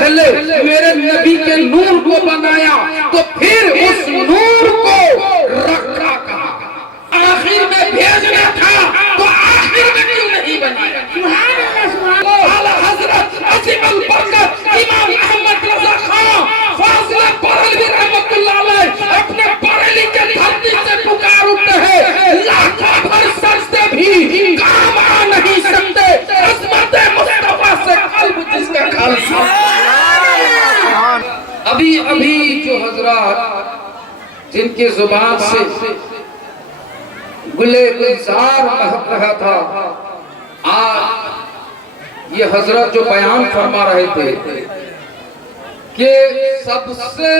پہلے میرے نبی کے نور کو بنایا تو پھر اس نور کو رکھا کہا، آخر میں بھیجنا تھا تو آخر میں کیوں نہیں بنایا؟ سبحان اللہ سبحان اللہ۔ اعلیٰ حضرت عظیم البرکت امام احمد رضا خان فاضل بریلوی رحمت اللہ علیہ اپنے بریلی کے دھرتی سے پکار اٹھتے ہیں، لاکھوں بھر سجدے بھی کام آ نہیں سکتے عظمت مصطفیٰ سے قلب جس کا خالص۔ ابھی جو حضرات جن کی زبان سے گلے گلزار مہک رہا تھا، آج یہ حضرت جو بیان فرما رہے تھے کہ سب سے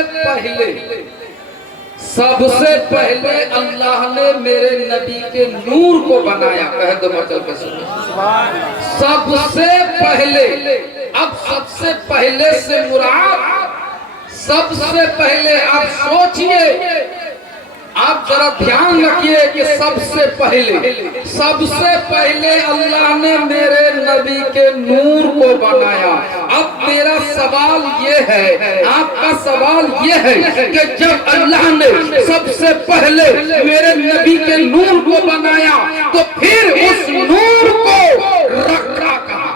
پہلے اللہ نے میرے نبی کے نور کو بنایا، کہہ دو مچل کے سنے، سب سے پہلے۔ اب سب سے پہلے سے مراد سب سے پہلے، آپ سوچئے، آپ ذرا دھیان رکھیے کہ سب سے پہلے اللہ نے میرے نبی کے نور کو بنایا۔ اب میرا سوال یہ ہے، آپ کا سوال یہ ہے کہ جب اللہ نے سب سے پہلے میرے نبی کے نور کو بنایا تو پھر اس نور کو رکھا کہا۔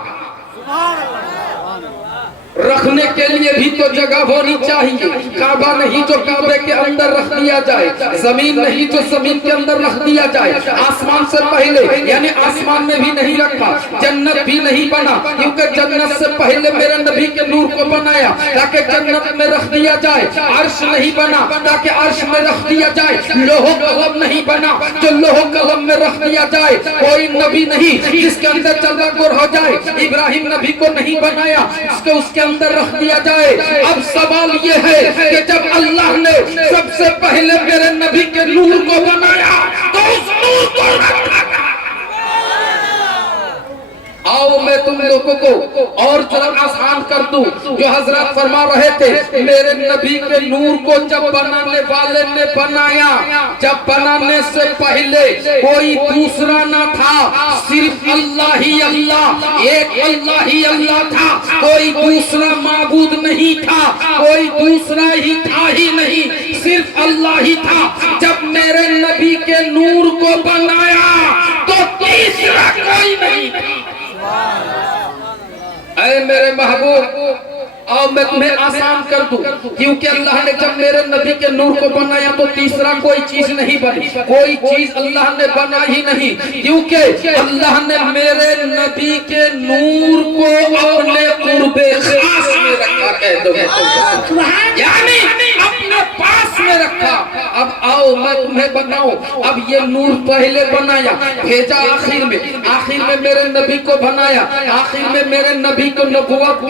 رکھنے کے لیے بھی تو جگہ ہونی چاہیے، کعبہ نہیں جو کعبے کے اندر رکھ دیا جائے، زمین نہیں جو زمین کے اندر رکھ دیا جائے، آسمان سے پہلے یعنی آسمان میں بھی نہیں رکھا، جنت بھی نہیں بنا کیونکہ جنت سے پہلے میرے نبی کے نور کو بنایا تاکہ جنت میں رکھ دیا جائے، عرش نہیں بنا تاکہ عرش میں رکھ دیا جائے، لوح قلم نہیں بنا جو لوح قلم میں رکھ دیا جائے، کوئی نبی نہیں جس کے اندر چلنا گر ہو جائے، ابراہیم نبی کو نہیں بنایا اس کو اس کے اندر رکھ دیا جائے۔ اب سوال یہ ہے کہ جب اللہ نے سب سے پہلے میرے نبی کے نور کو بنایا تو اس نور کو رکھا کہا۔ آؤ میں تم لوگوں کو اور ذرا آسان کر دوں، جو حضرت فرما رہے تھے میرے نبی کے نور کو جب بنانے والے نے بنایا، جب بنانے سے پہلے کوئی دوسرا نہ تھا، صرف اللہ ہی اللہ، ایک اللہ ہی اللہ تھا، کوئی دوسرا معبود نہیں تھا، کوئی دوسرا ہی تھا ہی نہیں، صرف اللہ ہی تھا۔ جب میرے نبی کے نور کو بنایا تو تیسرا کوئی نہیں تھا۔ اے میرے محبوب، اور میں تمہیں آسان کر دوں، کیونکہ اللہ نے جب میرے نبی کے نور کو بنایا تو تیسرا کوئی چیز نہیں بنی، کوئی چیز اللہ نے بنا ہی نہیں، کیونکہ اللہ نے میرے نبی کے نور کو اپنے قرب خاص میں رکھا، کہہ دو یعنی اپنے پاس میں رکھا۔ اب آؤ میں تمہیں بتاؤں، اب یہ نور پہلے بنایا، بھیجا آخر میں میرے نبی کو بنایا، آخر میں میرے نبی کو نبوت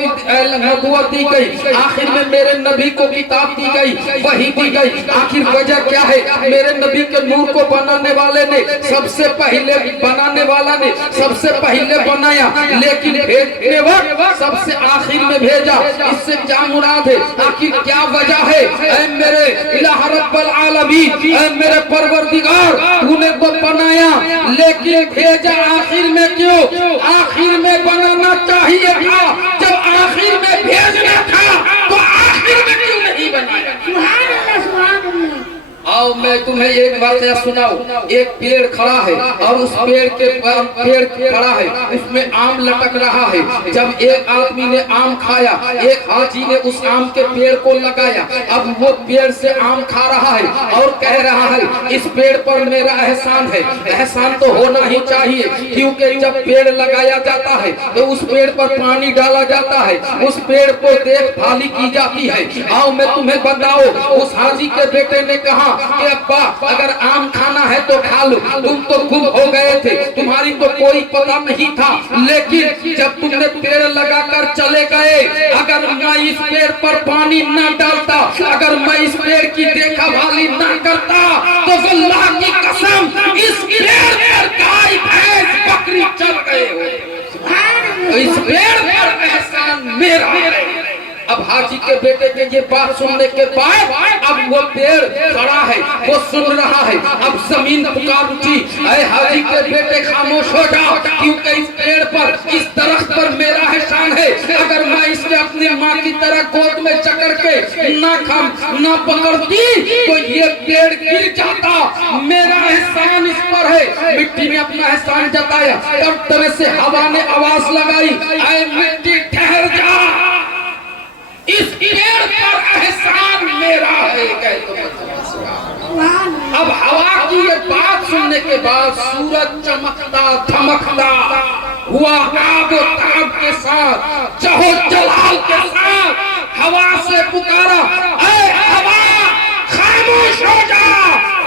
دی گئی، آخر میں میرے نبی کو کتاب دی گئی، وحی دی گئی۔ آخر وجہ کیا ہے؟ میرے نبی کے نور کو بنانے والے نے سب سے پہلے سب سے پہلے بنایا، لیکن بھیجنے وقت سب سے آخر میں بھیجا۔ اس سے کیا مراد ہے؟ آخر کیا وجہ ہے؟ اے میرے الہ رب العالمین، اے میرے پروردگار، تو نے کو بنایا لیکن بھیجا آخر میں کیوں؟ آخر میں بنانا چاہیے تھا، جب آخر میں بھیجنا تھا تو آخر میں کیوں نہیں بنایا؟ سبحان اللہ سبحان اللہ۔ آؤ میں تمہیں ایک واقعہ سناؤں۔ ایک پیڑ کھڑا ہے اور اس پیڑ کھڑا ہے، اس میں آم لٹک رہا ہے۔ جب ایک آدمی نے آم کھایا، ایک حاجی نے اس آم کے پیڑ کو لگایا، اب وہ پیڑ سے آم کھا رہا ہے اور کہہ رہا ہے اس پیڑ پر میرا احسان ہے۔ احسان تو ہونا ہی چاہیے، کیونکہ جب پیڑ لگایا جاتا ہے تو اس پیڑ پر پانی ڈالا جاتا ہے، اس پیڑ کو دیکھ بھالی کی جاتی ہے۔ آؤ میں تمہیں بتاؤ، اس حاجی کے بیٹے نے کہا کہ ابا اگر آم کھانا ہے تو کھا لو، تم تو گم ہو گئے تھے، تمہاری تو کوئی پتہ نہیں تھا، لیکن جب تم نے پیڑ لگا کر چلے گئے، اگر میں اس پیڑ پر پانی نہ ڈالتا، اگر میں اس پیڑ کی دیکھا بھالی نہ کرتا تو واللہ کی قسم اس پیڑ پر گائے بھینس بکری چل گئے ہو، اس پیڑ پر احسان میرا ہے۔ اب حاجی کے بیٹے کے یہ بات سننے کے بعد اب وہ پیڑ کھڑا ہے، وہ سن رہا ہے۔ اب زمین پکار اٹھی، اے حاجی کے بیٹے خاموش ہو جا، کیونکہ اس پیڑ پر، اس درخت پر میرا احسان ہے، اگر میں اس کے اپنی ماں کی طرح گود میں جکڑ کے نہ پکڑتی تو یہ پیڑ گر جاتا. میرا احسان اس پر ہے. مٹی نے اپنا احسان جتایا. تب طرح سے ہوا نے آواز لگائی, اے مٹی ٹھہر جا, اس پیڑ پر احسان میرا ہے. کہہ تو اب ہوا کی یہ بات سننے کے بعد سورج چمکتا دھمکتا ہوا آب و تاب کے ساتھ, چہو جلال کے ساتھ ہوا سے پکارا, اے ہوا خاموش ہو جا,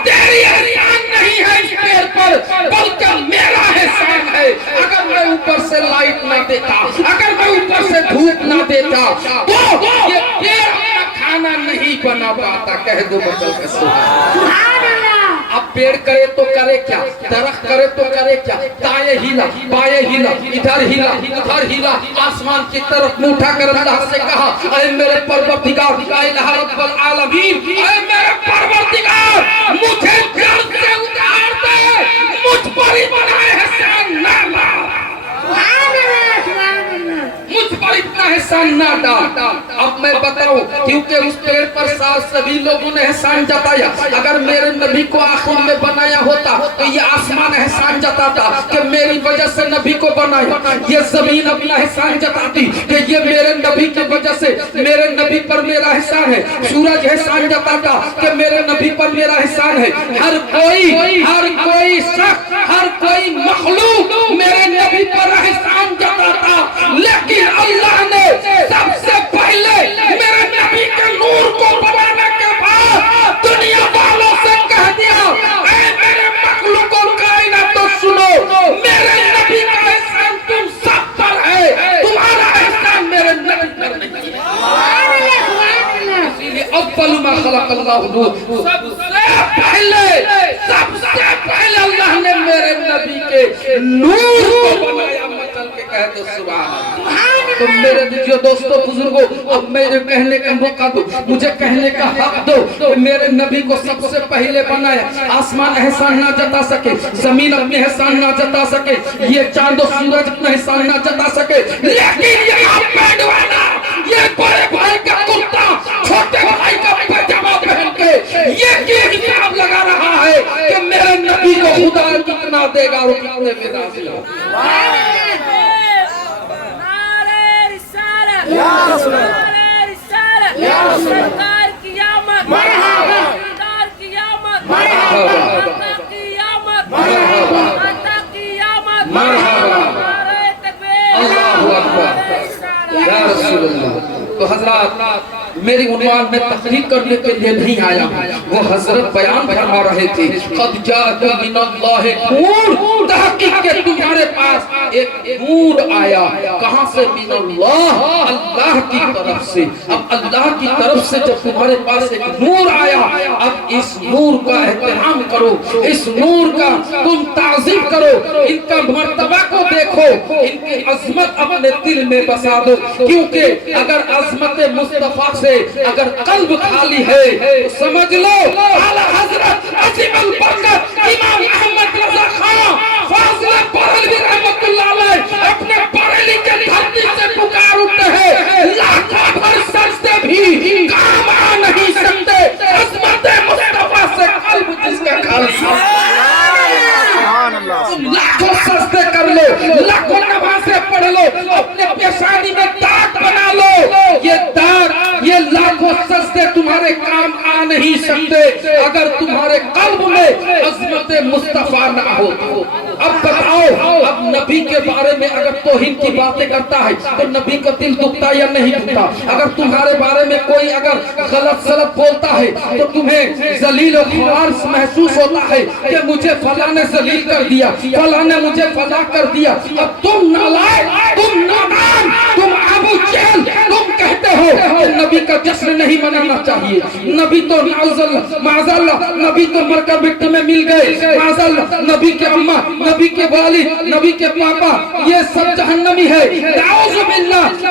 تیری احسان نہیں ہے اس پیڑ پر بلکہ میرا احسان ہے. اگر میں اوپر سے لائٹ نہ دیتا, اگر میں اوپر سے دھوپ نہ دیتا تو یہ پیڑ اپنا کھانا نہیں بنا پاتا. کہہ دو مچل کے سبحان اللہ. اب پیڑ کرے تو کرے کیا, درخت کرے تو کرے کیا, دائیں ہلا بائیں ہلا, ادھر ہلا ادھر ہلا, آسمان کی طرف منہ اٹھا کر اللہ سے کہا, اے میرے پروردگار, اے الہ رب العالمین, اے میرے پروردگار, مجھے جڑ سے اتار دے, مجھ پر ہی بنا احسان نہ لا, مجھ پر اتنا احسان نہ ڈال. اب میں بتاؤں, کیونکہ اس پیڑ پر سبھی لوگوں نے احسان جتایا. اگر میرے نبی کو آخر میں بنایا ہوتا تو یہ آسمان احسان جتاتا کہ میری وجہ سے نبی کو بنایا. یہ زمین اپنا احسان جتاتی کہ یہ میرے نبی کی وجہ سے میرے نبی پر میرا احسان ہے. سورج احسان جتاتا کہ میرے نبی پر میرا احسان ہے. ہر کوئی شخص, ہر کوئی مخلوق میرے نبی پر احسان جتاتا. لیکن اللہ نے سب سے پہلے میرے نبی کے نور کو بنانے کے بعد دنیا والوں سے کہہ دیا, اے میرے مخلوق و کائنات تو سنو, میرے نبی کا احسان تم سب پر ہے, تمہارا احسان میرے نبی پر نہیں ہے. اسی لیے اول ما خلق اللہ نور, سب سے پہلے اللہ نے میرے نبی کے نور کو بنایا. مچل کے کہہ دو سبحان اللہ. تو میرے دوستو بزرگوں, اب میرے کہنے کا موقع دو, مجھے کہنے کا حق دو. میرے نبی کو سب سے پہلے بنایا. آسمان احسان نہ جتا سکے, زمین اپنے احسان نہ جتا سکے, یہ چاند و سورج اپنا احسان نہ جتا سکے, لیکن یہ پیڑ والا, یہ بڑے بھائی کا کرتا, چھوٹے بھائی کا پاجامہ پہن کے یہ کیوں حساب لگا رہا ہے کہ میرے نبی کو خدا کتنا دے گا اور کتنے میں نازل ہوگا. یا رسول اللہ, یا رسول اللہ, قیامت مرحبا, قیامت مرحبا, قیامت مرحبا, قیامت مرحبا, اللہ اکبر. یا رسول اللہ. تو حضرات, میری عنوان میں تقریر کرنے کے لیے نہیں آیا, وہ حضرت بیان فرما رہے تھے, قد جاءکم من اللہ نور, تحقیق کہ تمہارے پاس ایک نور آیا. کہاں سے؟ من اللہ, اللہ کی طرف سے. اب اللہ کی طرف سے جب تمہارے پاس ایک نور آیا, اب اس نور کا احترام کرو, اس نور کا تم تعظیم کرو, ان کا مرتبہ کو دیکھو, ان کی عظمت اپنے دل میں بسا دو. کیونکہ اگر عظمت مصطفیٰ سے اگر قلب خالی ہے تو سمجھ لو اعلیٰ حضرت عظیم البرکت امام احمد رضا خان فاضل بریلوی رحمت اللہ علیہ اپنے بریلی کے دھرتی سے پکار اٹھتے ہیں, لاکھوں بھر سجدے بھی کام آ نہیں سکتے عظمت مصطفیٰ سے قلب جس کا خالی ہے. لاکھوں سجدے کر لو, لاکھوں نمازیں پڑھ لو, اپنے پیشانی میں داغ بنا لو, یہ داغ, یہ لاکھوں سجدے تمہارے کام آ نہیں سکتے اگر تمہارے قلب میں عظمت مصطفیٰ نہ ہو. اب بتاؤ, اب نبی کے بارے میں اگر توہین کی باتیں کرتا ہے تو نبی کا دل دکھتا یا نہیں دکھتا؟ اگر تمہارے بارے میں کوئی اگر غلط سلط بولتا ہے تو تمہیں ذلیل و خوار محسوس ہوتا ہے کہ مجھے فلاں نے ذلیل کر دیا, فلاں نے مجھے فلاں کر دیا. اب تم نالائق, تم نادان, تم ابو جہل, تم کہتے ہو کہ نبی کا جشن نہیں منانا چاہیے, نبی تو معاذ اللہ نبی تو مر کر مٹی میں مل گئے, معاذ اللہ نبی کے اماں, نبی کے والد, نبی کے پاپا, یہ سب جہنمی ہے. اعوذ باللہ,